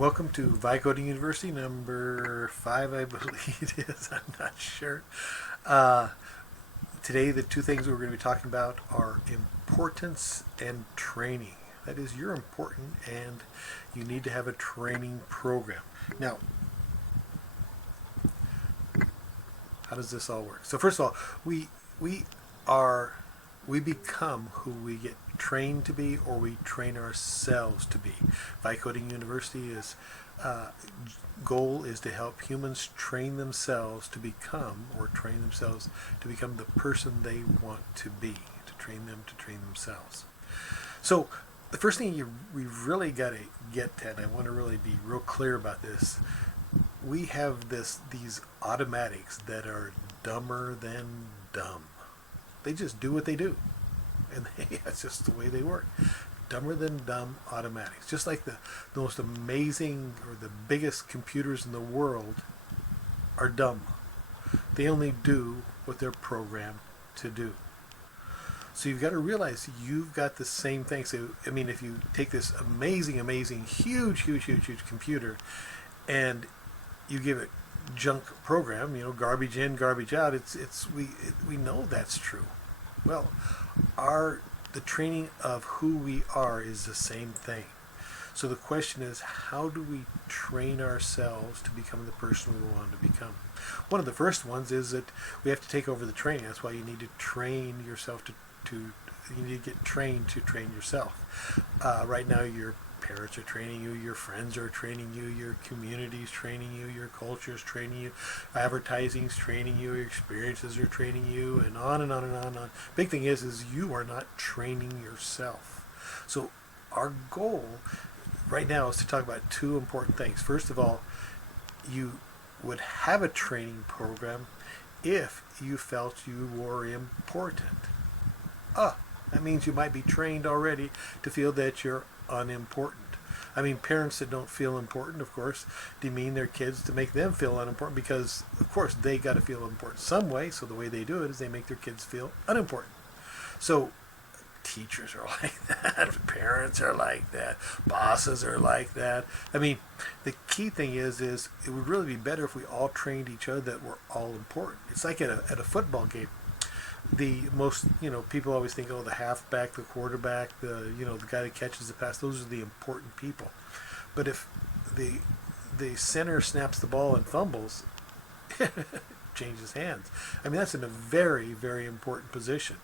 Welcome to Vicoding University, number 5, I believe it is. I'm not sure. Uh, Today, the two things we're going to be talking about are importance and training. That is, you're important and you need to have a training program. Now, how does this all work? So, first of all, we are we become who we get trained to be, or we train ourselves to be. Vicoding University is goal is to help humans train themselves to become, or train themselves to become the person they want to be. To train them to train themselves. So the first thing we really got to get at, and I want to really be real clear about this. We have these automatics that are dumber than dumb. They just do what they do, and that's just the way they work. Dumber than dumb automatics. Just like the most amazing or the biggest computers in the world are dumb. They only do what they're programmed to do. So you've got to realize you've got the same thing. So I mean, if you take this amazing, huge computer, and you give it junk program, garbage in, garbage out. We know that's true. Well, the training of who we are is the same thing. So the question is, how do we train ourselves to become the person we want to become? One of the first ones is that we have to take over the training. That's why you need to train yourself you need to get trained to train yourself. Right now, your parents are training you, your friends are training you, your community is training you, your culture is training you, advertising is training you, your experiences are training you, and on and on and on and on. Big thing is you are not training yourself. So our goal right now is to talk about two important things. First of all, you would have a training program if you felt you were important. That means you might be trained already to feel that you're unimportant. I mean, parents that don't feel important, of course, demean their kids to make them feel unimportant because, of course, they got to feel important some way. So the way they do it is they make their kids feel unimportant. So teachers are like that. Parents are like that. Bosses are like that. I mean, the key thing is it would really be better if we all trained each other that we're all important. It's like at a football game. The most, people always think, the halfback, the quarterback, the guy that catches the pass, those are the important people. But if the center snaps the ball and fumbles, changes hands. I mean, that's in a very, very important position.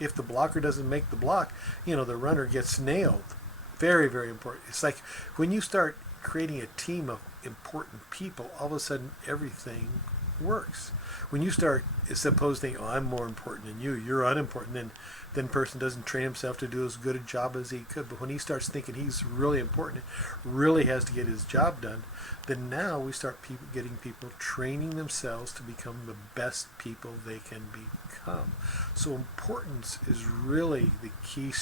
If the blocker doesn't make the block, the runner gets nailed. Very, very important. It's like when you start creating a team of important people, all of a sudden everything works. When you start supposing, I'm more important than you, you're unimportant, then person doesn't train himself to do as good a job as he could. But when he starts thinking he's really important, really has to get his job done, then now we start getting people training themselves to become the best people they can become. So importance is really the key.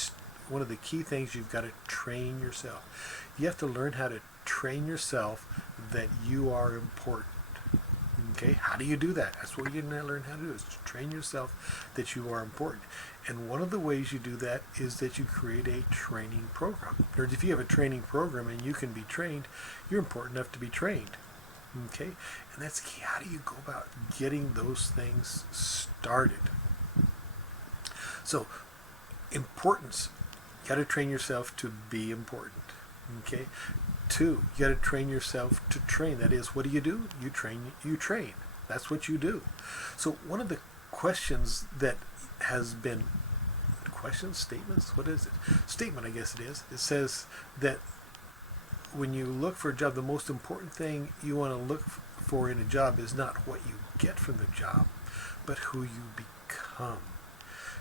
One of the key things you've got to train yourself. You have to learn how to train yourself that you are important. Okay, how do you do that? That's what you're going to learn how to do, is to train yourself that you are important. And one of the ways you do that is that you create a training program. Or if you have a training program and you can be trained, you're important enough to be trained. Okay, and that's key. How do you go about getting those things started? So, importance. You got to train yourself to be important. Okay. 2, you got to train yourself to train. That is, what do? You train. That's what you do. So one of the questions that has been, statements? What is it? Statement, I guess it is. It says that when you look for a job, the most important thing you want to look for in a job is not what you get from the job, but who you become.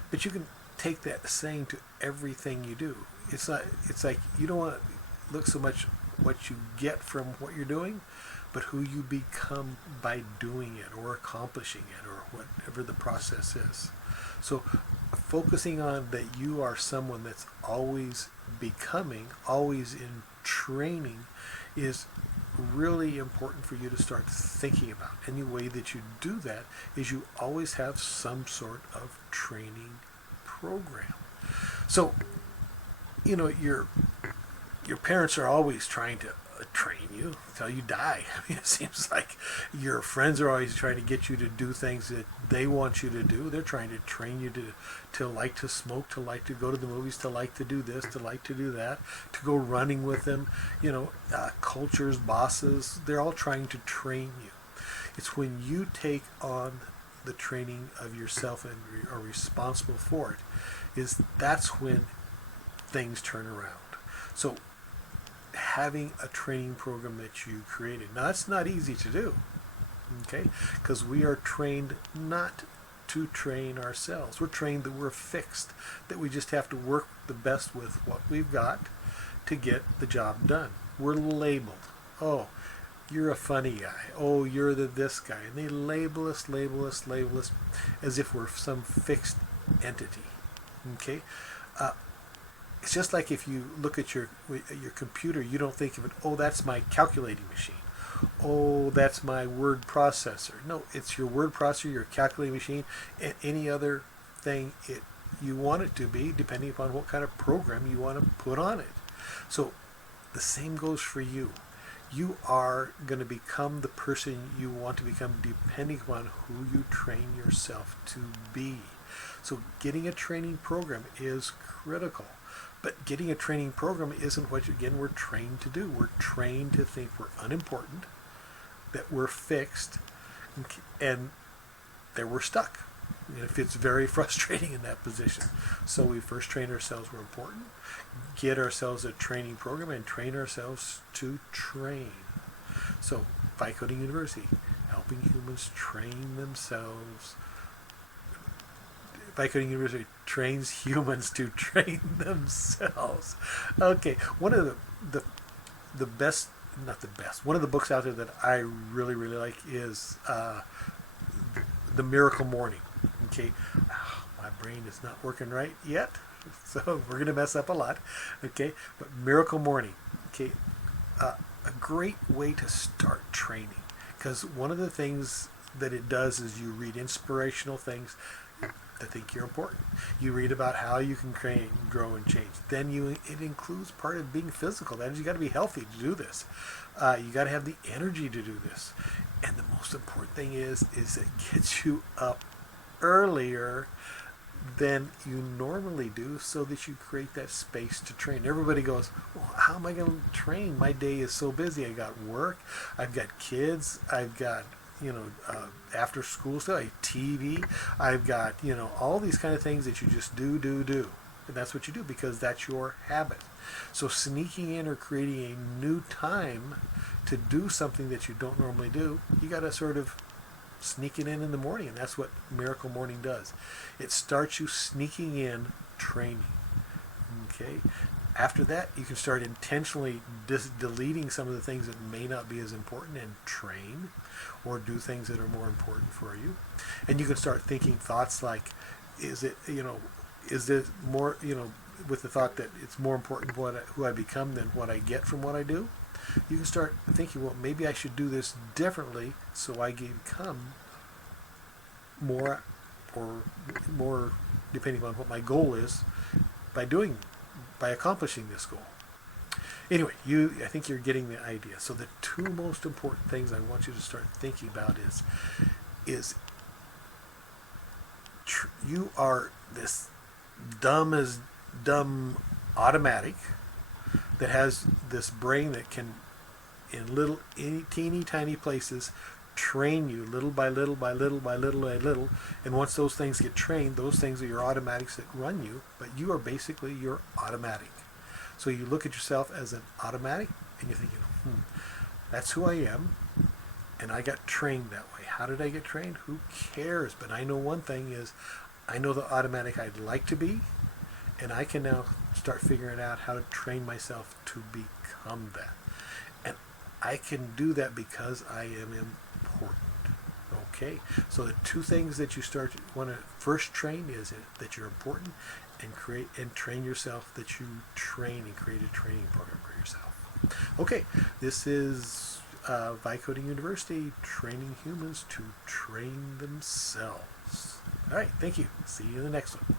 But you can take that saying to everything you do. It's like you don't want to look so much what you get from what you're doing, but who you become by doing it or accomplishing it or whatever the process is. So focusing on that you are someone that's always becoming, always in training, is really important for you to start thinking about. And the way that you do that is you always have some sort of training program. So, you're your parents are always trying to train you until you die. I mean, it seems like your friends are always trying to get you to do things that they want you to do. They're trying to train you to like to smoke, to like to go to the movies, to like to do this, to like to do that, to go running with them. Cultures, bosses, they're all trying to train you. It's when you take on the training of yourself and are responsible for it, that's when things turn around. So having a training program that you created. Now that's not easy to do, okay? Because we are trained not to train ourselves. We're trained that we're fixed, that we just have to work the best with what we've got to get the job done. We're labeled. Oh, you're a funny guy. Oh, you're this guy. And they label us as if we're some fixed entity, okay? It's just like if you look at your computer, you don't think of it, oh, that's my calculating machine. Oh, that's my word processor. No, it's your word processor, your calculating machine, and any other thing you want it to be, depending upon what kind of program you want to put on it. So the same goes for you. You are going to become the person you want to become depending upon who you train yourself to be. So getting a training program is critical. But getting a training program isn't what, again, we're trained to do. We're trained to think we're unimportant, that we're fixed, and that we're stuck. It's very frustrating in that position. So we first train ourselves we're important, get ourselves a training program, and train ourselves to train. So Vibe Coding University, helping humans train themselves. Vibe Coding University trains humans to train themselves. Okay, one of the best, not the best, one of the books out there that I really, really like is The Miracle Morning. Okay, my brain is not working right yet, so we're going to mess up a lot. Okay, but Miracle Morning. Okay, a great way to start training, because one of the things that it does is you read inspirational things that think you're important. You read about how you can train, grow, and change. Then it includes part of being physical. That is, you got to be healthy to do this. You got to have the energy to do this. And the most important thing is it gets you up earlier than you normally do, so that you create that space to train. Everybody goes, well, how am I going to train? My day is so busy. I got work, I've got kids, I've got after school stuff, TV, I've got all these kind of things that you just do, and that's what you do because that's your habit. So sneaking in or creating a new time to do something that you don't normally do, you got to sort of sneak it in the morning, and that's what Miracle Morning does. It starts you sneaking in training. Okay. After that, you can start intentionally deleting some of the things that may not be as important and train or do things that are more important for you. And you can start thinking thoughts like, is this more, with the thought that it's more important who I become than what I get from what I do. You can start thinking, well, maybe I should do this differently so I can become more, or more, depending on what my goal is, by accomplishing this goal. Anyway, I think you're getting the idea. So the two most important things I want you to start thinking about is you are this dumb automatic that has this brain that can, in teeny tiny places, train you little by little by little by little by little. And once those things get trained, those things are your automatics that run you, but you are basically your automatic. So you look at yourself as an automatic and you're thinking, that's who I am, and I got trained that way. How did I get trained? Who cares? But I know one thing is, I know the automatic I'd like to be, and I can now start figuring out how to train myself to become that. And I can do that because I am important. Okay? So the two things that you want to first train is that you're important, and create and train yourself that you train and create a training program for yourself. Okay, this is Vibe Coding University, training humans to train themselves. All right, thank you. See you in the next one.